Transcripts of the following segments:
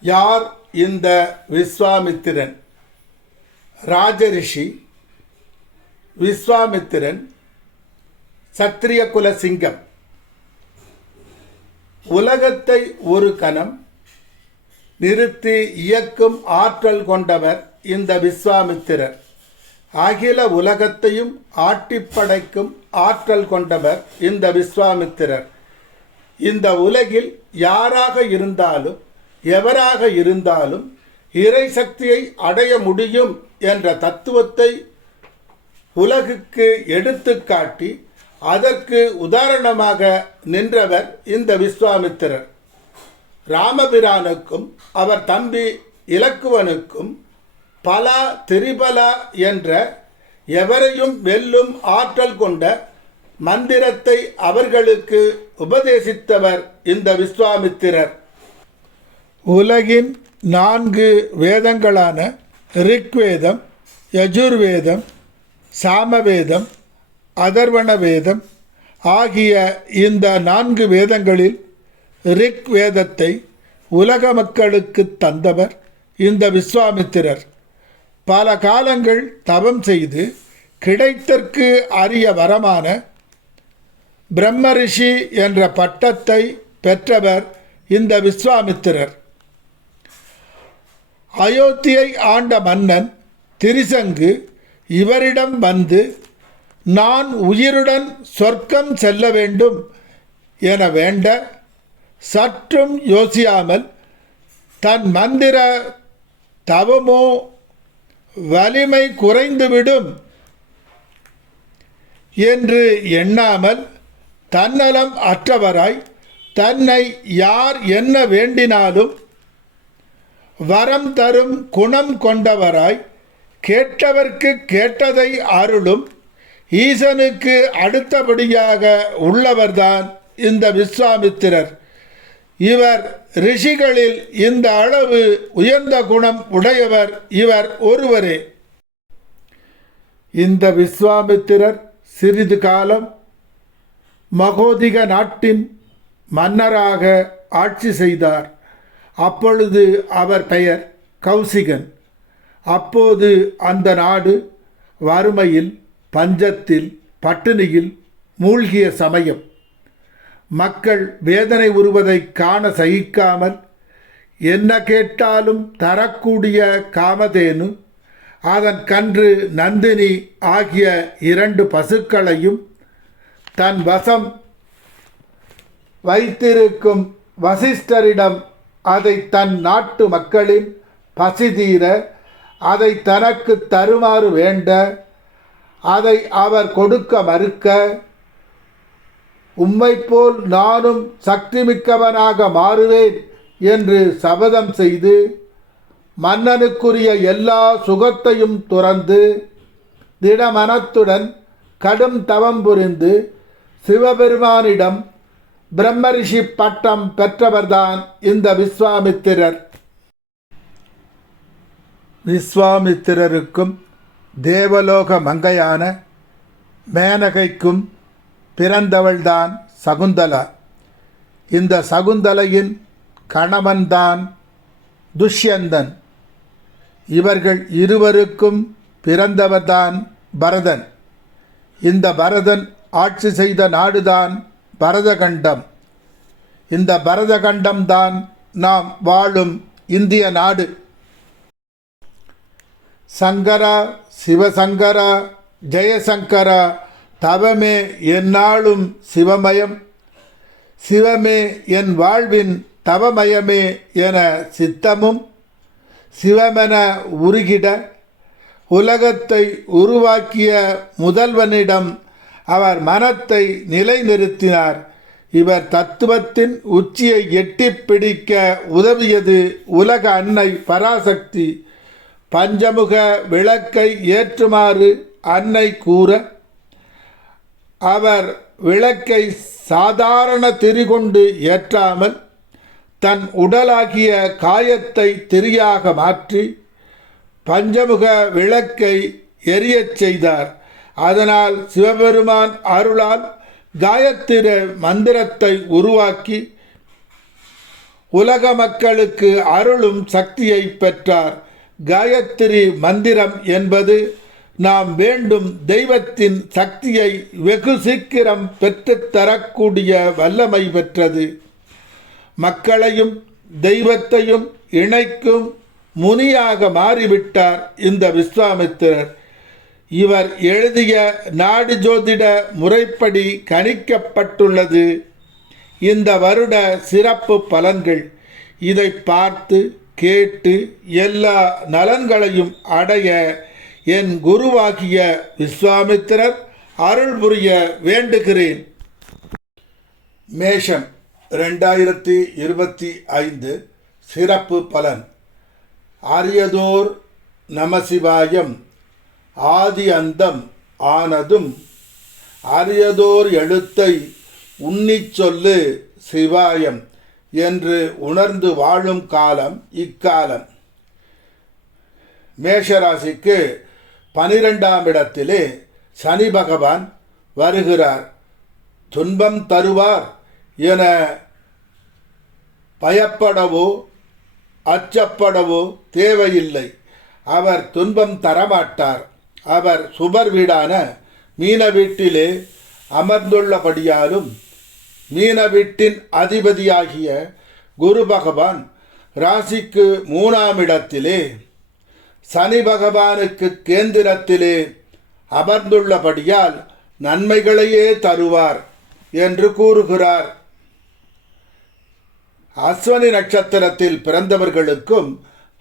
யார் இந்த விஸ்வாமித்திரன்? ராஜரிஷி விஸ்வாமித்திரன் சத்திரிய குல சிங்கம். உலகத்தை ஒரு கணம் நிறுத்தி இயக்கும் ஆற்றல் கொண்டவர் இந்த விஸ்வாமித்திரர். அகில உலகத்தையும் ஆட்டிப்படைக்கும் ஆற்றல் கொண்டவர் இந்த விஸ்வாமித்திரர். இந்த உலகில் யாராக இருந்தாலும் எவராக இருந்தாலும் இறை சக்தியை அடைய முடியும் என்ற தத்துவத்தை உலகுக்கு எடுத்துக்காட்டி அதற்கு உதாரணமாக நின்றவர் இந்த விஸ்வாமித்திரர். ராமபிரானுக்கும் அவர் தம்பி இலக்குவனுக்கும் பலா திரிபலா என்ற எவரையும் வெல்லும் ஆற்றல் கொண்ட மந்திரத்தை அவர்களுக்கு உபதேசித்தவர் இந்த விஸ்வாமித்திரர். உலகின் நான்கு வேதங்களான ரிக்வேதம் யஜுர்வேதம் சாமவேதம் அதர்வண வேதம் ஆகிய இந்த நான்கு வேதங்களில் ரிக் வேதத்தை உலக மக்களுக்கு தந்தவர் இந்த விஸ்வாமித்திரர். பல காலங்கள் தவம் செய்து கிடைத்தற்கு அரிய வரமான பிரம்மரிஷி என்ற பட்டத்தை பெற்றவர் இந்த விஸ்வாமித்திரர். அயோத்தியை ஆண்ட மன்னன் திரிசங்கு இவரிடம் வந்து நான் உயிருடன் சொர்க்கம் செல்ல வேண்டும் என வேண்ட சற்றும் யோசியாமல் தன் மந்திர தவமோ வலிமை குறைந்துவிடும் என்று எண்ணாமல் தன்னலம் அற்றவராய் தன்னை யார் என்ன வேண்டினாலும் வரம் தரும் குணம் கொண்டவராய் கேட்டவர்க்கு கேட்டதை அருளும் ஈசனுக்கு அடுத்தபடியாக உள்ளவர்தான் இந்த விஸ்வாமித்திரர். இவர் ரிஷிகளில் இந்த அளவு உயர்ந்த குணம் உடையவர் இவர் ஒருவரே. இந்த விஸ்வாமித்திரர் சிறிது காலம் மகோதிக நாட்டின் மன்னராக ஆட்சி செய்தார். அப்பொழுது அவர் பெயர் கௌசிகன். அப்போது அந்த நாடு வறுமையில் பஞ்சத்தில் பட்டினியில் மூழ்கிய சமயம். மக்கள் வேதனை உருவதை காண சகிக்காமல் என்ன கேட்டாலும் தரக்கூடிய காமதேனு அதன் கன்று நந்தினி ஆகிய இரண்டு பசுக்களையும் தன் வசம் வைத்திருக்கும் வசிஷ்டரிடம் அதை தன் நாட்டு மக்களின் பசி தீர அதை தனக்கு தருமாறு வேண்ட அதை அவர் கொடுக்க மறுக்க உம்மை போல் நானும் சக்திமிக்கவனாக மாறுவேன் என்று சபதம் செய்து மன்னனுக்குரிய எல்லா சுகத்தையும் துறந்து திடமனத்துடன் கடும் தவம் புரிந்து சிவபெருமானிடம் பிரம்மரிஷி பட்டம் பெற்றவர்தான் இந்த விஸ்வாமித்திரர். விஸ்வாமித்திரருக்கும் தேவலோக மங்கையான மேனகைக்கும் பிறந்தவள்தான் சகுந்தலா. இந்த சகுந்தலையின் கணவன்தான் துஷ்யந்தன். இவர்கள் இருவருக்கும் பிறந்தவர்தான் பரதன். இந்த பரதன் ஆட்சி செய்த நாடுதான் பரதகண்டம். இந்த பரதகண்டம்தான் நாம் வாழும் இந்திய நாடு. சங்கரா சிவசங்கரா ஜெயசங்கரா தவமே எந்நாளும் சிவமயம். சிவமே என் வாழ்வின் தவமயமே என சித்தமும் சிவமென உருகிட. உலகத்தை உருவாக்கிய முதல்வனிடம் அவர் மனத்தை நிலைநிறுத்தினார். இவர் தத்துவத்தின் உச்சியை எட்டிப் பிடிக்க உதவியது உலக அன்னை பராசக்தி. பஞ்சமுக விளக்கை ஏற்றுமாறு அன்னை கூற அவர் விளக்கை சாதாரண திரிகொண்டு ஏற்றாமல் தன் உடலாகிய காயத்தை திரியாக மாற்றி பஞ்சமுக விளக்கை எரியச் செய்தார். அதனால் சிவபெருமான் அருளால் காயத்திர மந்திரத்தை உருவாக்கி உலக மக்களுக்கு அருளும் சக்தியை பெற்றார். காயத்ரி மந்திரம் என்பது நாம் வேண்டும் தெய்வத்தின் சக்தியை வெகு சீக்கிரம் பெற்றுத்தரக்கூடிய வல்லமை பெற்றது. மக்களையும் தெய்வத்தையும் இணைக்கும் முனியாக மாறிவிட்டார் இந்த விஸ்வாமித்திரர். இவர் எழுதிய நாடு ஜோதிட முறைப்படி கணிக்கப்பட்டுள்ளது. இந்த வருட சிறப்பு பலன்கள். இதை பார்த்து கேட்டு எல்லா நலன்களையும் அடைய என் குருவாகிய விஸ்வாமித்திரர் அருள் புரிய வேண்டுகிறேன். மேஷம் ரெண்டாயிரத்தி இருபத்தி ஐந்து சிறப்பு பலன். அரியதோர் நமசிவாயம். ஆதி அந்தம் ஆனதும் அரியதோர் எழுத்தை உன்னிச் சொல்லு சிவாயம் என்று உணர்ந்து வாழும் காலம் இக்காலம். மேஷராசிக்கு பனிரெண்டாம் இடத்திலே சனி பகவான் வருகிறார். துன்பம் தருவார் என பயப்படவோ அச்சப்படவோ தேவையில்லை. அவர் துன்பம் தரமாட்டார். அவர் சுபர் வீடான மீன வீட்டிலே அமர்ந்துள்ளபடியாலும் மீன வீட்டின் அதிபதியாகிய குரு பகவான் ராசிக்கு மூணாம் இடத்திலே சனி பகவானுக்கு கேந்திரத்திலே அமர்ந்துள்ளபடியால் நன்மைகளையே தருவார் என்று கூறுகிறார். அஸ்வனி நட்சத்திரத்தில் பிறந்தவர்களுக்கும்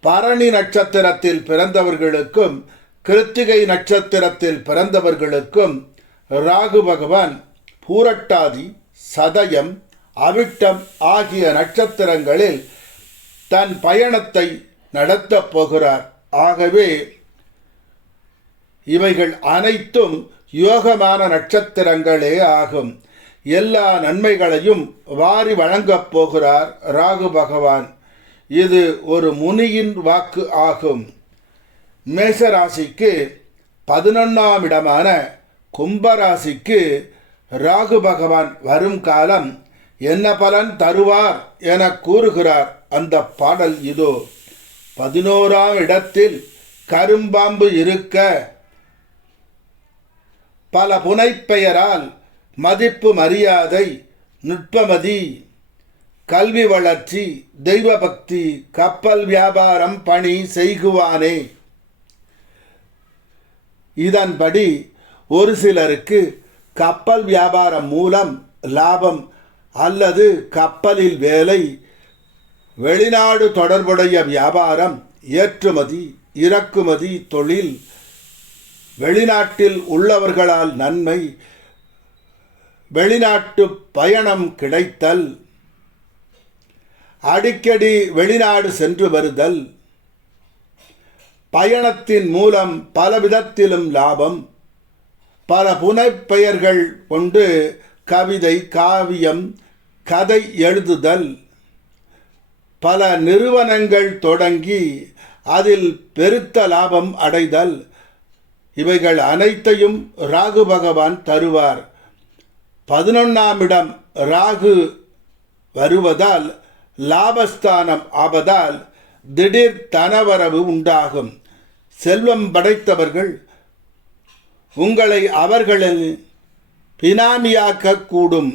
பரணி நட்சத்திரத்தில் பிறந்தவர்களுக்கும் கிருத்திகை நட்சத்திரத்தில் பிறந்தவர்களுக்கும் ராகு பகவான் பூரட்டாதி சதயம் அவிட்டம் ஆகிய நட்சத்திரங்களில் தன் பயணத்தை நடத்தப் போகிறார். ஆகவே இவைகள் அனைத்தும் யோகமான நட்சத்திரங்களே ஆகும். எல்லா நன்மைகளையும் வாரி வழங்கப் போகிறார் ராகு பகவான். இது ஒரு முனியின் வாக்கு ஆகும். மேசராசிக்கு பதினொன்றாம் இடமான கும்பராசிக்கு ராகு பகவான் வரும் காலம் என்ன பலன் தருவார் என கூறுகிறார். அந்த பாடல் இதோ. பதினோராம் இடத்தில் கரும்பாம்பு இருக்க பல புனைப்பெயரால் மதிப்பு மரியாதை நுட்பமதி கல்வி வளர்ச்சி தெய்வபக்தி கப்பல் வியாபாரம் பணி செய்குவானே. இதன்படி ஒரு சிலருக்கு கப்பல் வியாபாரம் மூலம் லாபம் அல்லது கப்பலில் வேலை வெளிநாடு தொடர்புடைய வியாபாரம் ஏற்றுமதி இறக்குமதி தொழில் வெளிநாட்டில் உள்ளவர்களால் நன்மை வெளிநாட்டு பயணம் கிடைத்தல் அடிக்கடி வெளிநாடு சென்று வருதல் பயணத்தின் மூலம் பல விதத்திலும் லாபம். பல புனைப்பெயர்கள் கொண்டு கவிதை காவியம் கதை எழுதுதல். பல நிறுவனங்கள் தொடங்கி அதில் பெருத்த லாபம் அடைதல். இவைகள் அனைத்தையும் ராகு பகவான் தருவார். பதினொன்றாம் இடம் ராகு வருவதால் லாபஸ்தானம் ஆவதால் திடீர் தனவரவு உண்டாகும். செல்வம் படைத்தவர்கள் உங்களை அவர்களின் பினாமியாக்கக்கூடும்.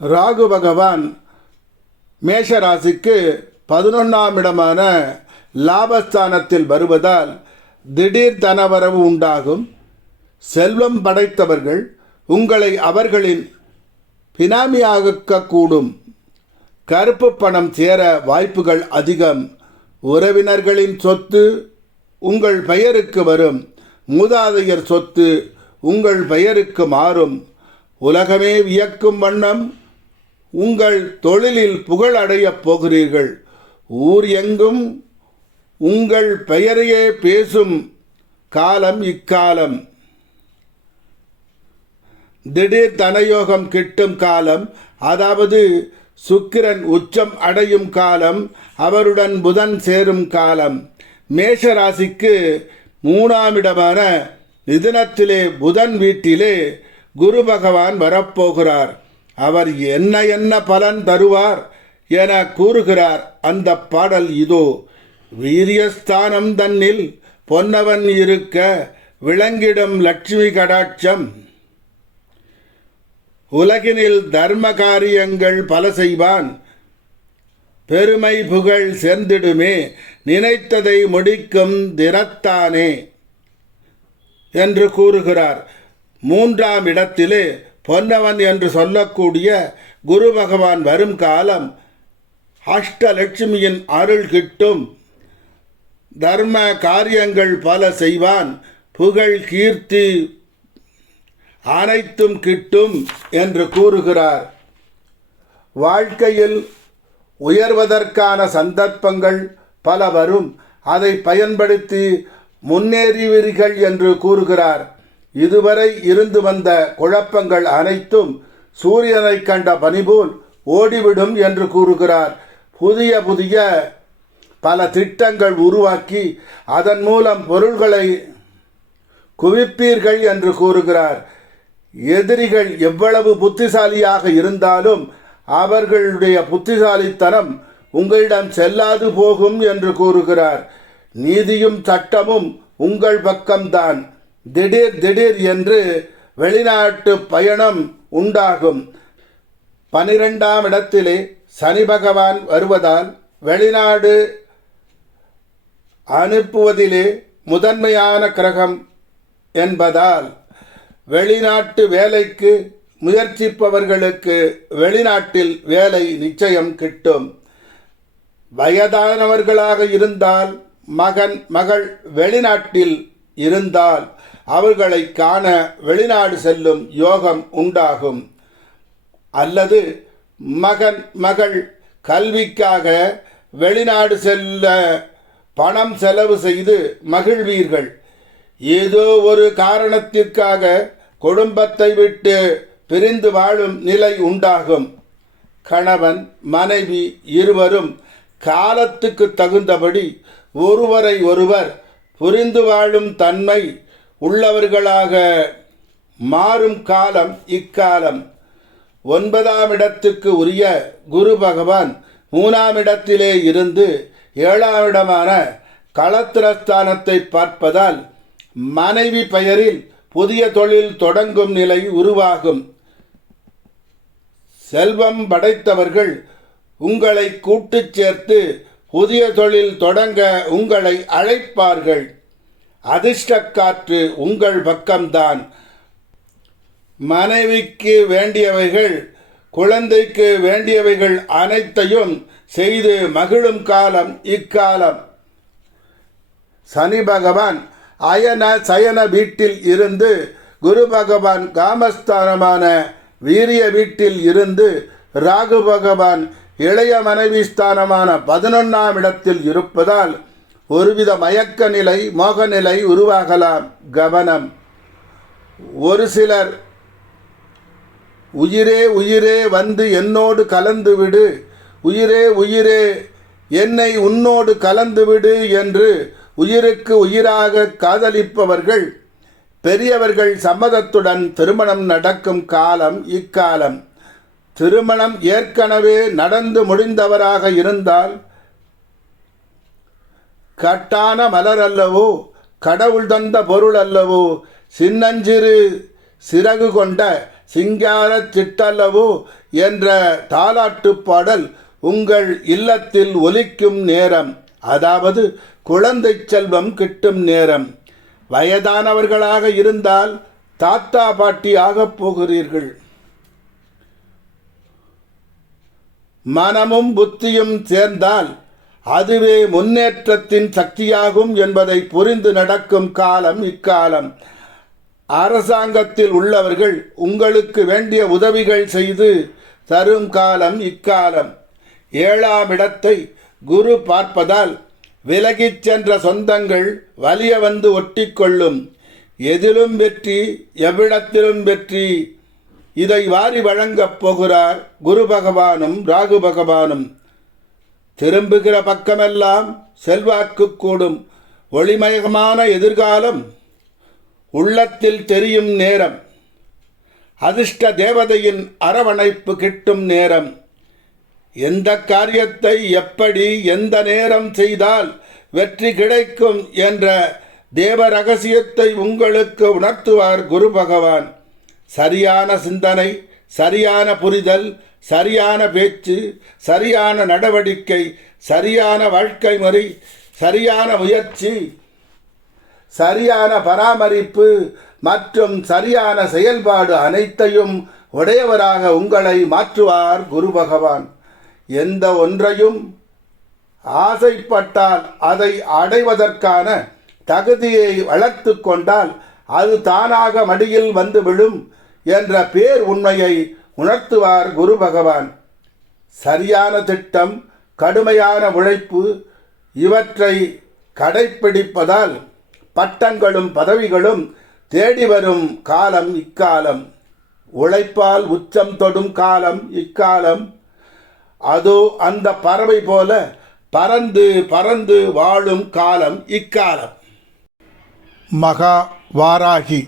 ராகு பகவான் மேஷராசிக்கு பதினொன்றாம் இடமான லாபஸ்தானத்தில் வருவதால் திடீர் தனவரவு உண்டாகும். செல்வம் படைத்தவர்கள் உங்களை அவர்களின் பினாமியாகக்கூடும் கருப்பு பணம் சேர வாய்ப்புகள் அதிகம். உறவினர்களின் சொத்து உங்கள் பெயருக்கு வரும் மூதாதையர் சொத்து உங்கள் பெயருக்கு மாறும். உலகமே வியக்கும் வண்ணம் உங்கள் தொழிலில் புகழ் அடையப் போகிறீர்கள். ஊர் எங்கும் உங்கள் பெயரையே பேசும் காலம் இக்காலம். திடீர் தனயோகம் கிட்டும் காலம் அதாவது சுக்கிரன் உச்சம் அடையும் காலம் அவருடன் புதன் சேரும் காலம். மேஷ ராசிக்கு மூணாம் இடமான மிதுனத்திலே புதன் வீட்டிலே குரு பகவான் வரப்போகிறார். அவர் என்ன என்ன பலன் தருவார் என கூறுகிறார். அந்த பாடல் இதோ வீரியஸ்தானம் தன்னில் பொன்னவன் இருக்க விளங்கிடும் லட்சுமி கடாட்சம். உலகினில் தர்ம காரியங்கள் பல செய்வான். பெருமை புகழ் சேர்ந்திடுமே நினைத்ததை முடிக்கும் திறத்தானே என்று கூறுகிறார். மூன்றாம் இடத்திலே பொன்னவன் என்று சொல்லக்கூடிய குரு பகவான் வரும் காலம் அஷ்டலட்சுமியின் அருள் கிட்டும். தர்ம காரியங்கள் பல செய்வான். புகழ் கீர்த்தி அனைத்தும் கிட்டும் என்று கூறுகிறார். வாழ்க்கையில் உயர்வதற்கான சந்தர்ப்பங்கள் பல வரும். அதை பயன்படுத்தி முன்னேறிவீர்கள் என்று கூறுகிறார். இதுவரை இருந்து வந்த குழப்பங்கள் அனைத்தும் சூரியனை கண்ட பனிபோல் ஓடிவிடும் என்று கூறுகிறார். புதிய புதிய பல திட்டங்கள் உருவாக்கி அதன் மூலம் பொருள்களை குவிப்பீர்கள் என்று கூறுகிறார். எதிரிகள் எவ்வளவு புத்திசாலியாக இருந்தாலும் அவர்களுடைய புத்திசாலித்தனம் உங்களிடம் செல்லாது போகும் என்று கூறுகிறார். நீதியும் சட்டமும் உங்கள் பக்கம்தான். திடீர் திடீர் என்று வெளிநாட்டு பயணம் உண்டாகும். பனிரெண்டாம் இடத்திலே சனி பகவான் வருவதால் வெளிநாடு அனுப்புவதிலே முதன்மையான கிரகம் என்பதால் வெளிநாட்டு வேலைக்கு முயற்சிப்பவர்களுக்கு வெளிநாட்டில் வேலை நிச்சயம் கிட்டும். வயதானவர்களாக இருந்தால் மகன் மகள் வெளிநாட்டில் இருந்தால் அவர்களை காண வெளிநாடு செல்லும் யோகம் உண்டாகும். அல்லது மகன் மகள் கல்விக்காக வெளிநாடு செல்ல பணம் செலவு செய்து மகிழ்வீர்கள். ஏதோ ஒரு காரணத்திற்காக குடும்பத்தை விட்டு பிரிந்து வாழும் நிலை உண்டாகும். கணவன் மனைவி இருவரும் காலத்துக்கு தகுந்தபடி ஒருவரை ஒருவர் புரிந்து வாழும் தன்மை உள்ளவர்களாக மாறும் காலம் இக்காலம். ஒன்பதாம் இடத்துக்கு உரிய குரு பகவான் மூணாம் இடத்திலே இருந்து ஏழாம் இடமான களத்திரஸ்தானத்தை பார்ப்பதால் மனைவி பெயரில் புதிய தொழில் தொடங்கும் நிலை உருவாகும். செல்வம் படைத்தவர்கள் உங்களை கூட்டுச் சேர்த்து புதிய தொழில் தொடங்க உங்களை அழைப்பார்கள். அதிர்ஷ்டக்காற்று உங்கள் பக்கம்தான். மனைவிக்கு வேண்டியவைகள் குழந்தைக்கு வேண்டியவைகள் அனைத்தையும் செய்து மகிழும் காலம் இக்காலம். சனி பகவான் அயன சயன வீட்டில் இருந்து குரு பகவான் காமஸ்தானமான வீரிய வீட்டில் இருந்து ராகு பகவான் இளைய மனைவி ஸ்தானமான பதினொன்றாம் இடத்தில் இருப்பதால் ஒருவித மயக்க நிலை மோக நிலை உருவாகலாம். கவனம். ஒரு சிலர் உயிரே உயிரே வந்து என்னோடு கலந்து விடு. உயிரே உயிரே என்னை உன்னோடு கலந்து விடு என்று உயிருக்கு உயிராக காதலிப்பவர்கள் பெரியவர்கள் சம்மதத்துடன் திருமணம் நடக்கும் காலம் இக்காலம். திருமணம் ஏற்கனவே நடந்து முடிந்தவராக இருந்தால் கட்டான மலர் அல்லவோ கடவுள் தந்த பொருள் அல்லவோ சின்னஞ்சிறு சிறகு கொண்ட சிங்கார சிட்டல்லவோ என்ற தாலாட்டு பாடல் உங்கள் இல்லத்தில் ஒலிக்கும் நேரம். அதாவது குழந்தை செல்வம் கிட்டும் நேரம். வயதானவர்களாக இருந்தால் தாத்தா பாட்டி ஆகப் போகிறீர்கள். மனமும் புத்தியும் சேர்ந்தால் அதுவே முன்னேற்றத்தின் சக்தியாகும் என்பதை புரிந்து நடக்கும் காலம் இக்காலம். அரசாங்கத்தில் உள்ளவர்கள் உங்களுக்கு வேண்டிய உதவிகள் செய்து தரும் காலம் இக்காலம். ஏழாம் இடத்தை குரு பார்ப்பதால் விலகிச் சென்ற சொந்தங்கள் வலிய வந்து ஒட்டிக்கொள்ளும். எதிலும் வெற்றி எவ்விடத்திலும் வெற்றி. இதை வாரி வழங்கப் போகிறார் குரு பகவானும் ராகு பகவானும். திரும்புகிற பக்கமெல்லாம் செல்வாக்கு கூடும். ஒளிமயமான எதிர்காலம் உள்ளத்தில் தெரியும் நேரம். அதிர்ஷ்ட தேவதையின் அரவணைப்பு கிட்டும் நேரம். எந்த காரியத்தை எப்படி எந்த நேரம் செய்தால் வெற்றி கிடைக்கும் என்ற தேவ ரகசியத்தை உங்களுக்கு உணர்த்துவார் குரு பகவான். சரியான சிந்தனை சரியான புரிதல் சரியான பேச்சு சரியான நடவடிக்கை சரியான வாழ்க்கை முறை சரியான முயற்சி சரியான பராமரிப்பு மற்றும் சரியான செயல்பாடு அனைத்தையும் உடையவராக உங்களை மாற்றுவார் குரு பகவான். எந்த ஒன்றையும் ஆசைப்பட்டால் அதை அடைவதற்கான தகுதியை வளர்த்து கொண்டால் அது தானாக மடியில் வந்து விழும். என்ற பேர் உண்மையை உணர்த்துவார் குரு பகவான். சரியான திட்டம் கடுமையான உழைப்பு இவற்றை கடைப்பிடிப்பதால் பட்டங்களும் பதவிகளும் தேடி வரும் காலம் இக்காலம். உழைப்பால் உச்சம் தொடும் காலம் இக்காலம். அதோ அந்த பறவை போல பறந்து பறந்து வாழும் காலம் இக்காலம். மகா வாராகி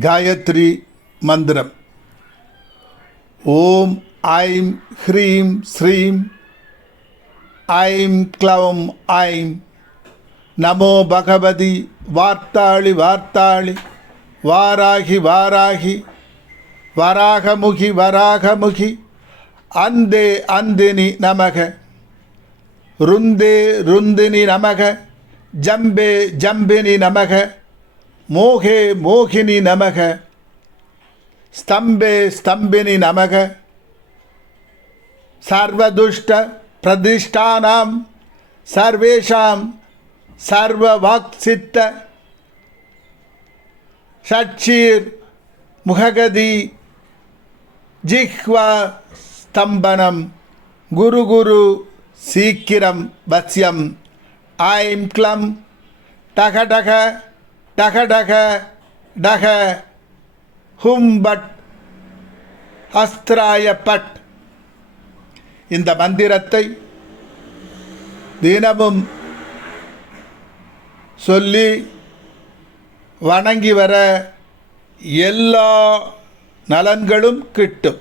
காயத்ரி மந்திரம் ஓம் ஐம் ஹ்ரீம் ஸ்ரீம் ஐம் க்ளௌம் ஐம் நமோ பகவதி வார்த்தாளி வார்த்தாளி வாராகி வாராகி வராகமுகி வராகமுகி அந்தே அந்தினி நமக ருந்தே ருந்தினி நமக ஜம்பே ஜம்பினி நமக மோகே மோகினி நமக ஸ்தம்பே ஸ்தம்பினி நமக. சர்வதுஷ்ட பிரதிஷ்டானாம். சர்வேஷாம் சர்வவாக்சித்த. ஷட்சீர் முககதி ஜிஹ்வா ஸ்தம்பனம். குரு குரு சீக்கிரம் வசியம் ஐம் க்ளம். டக டக டக டக டக. ஹும்பட் பட். இந்த மந்திரத்தை தினமும் சொல்லி வணங்கி வர எல்லா நலன்களும் கிட்டும்.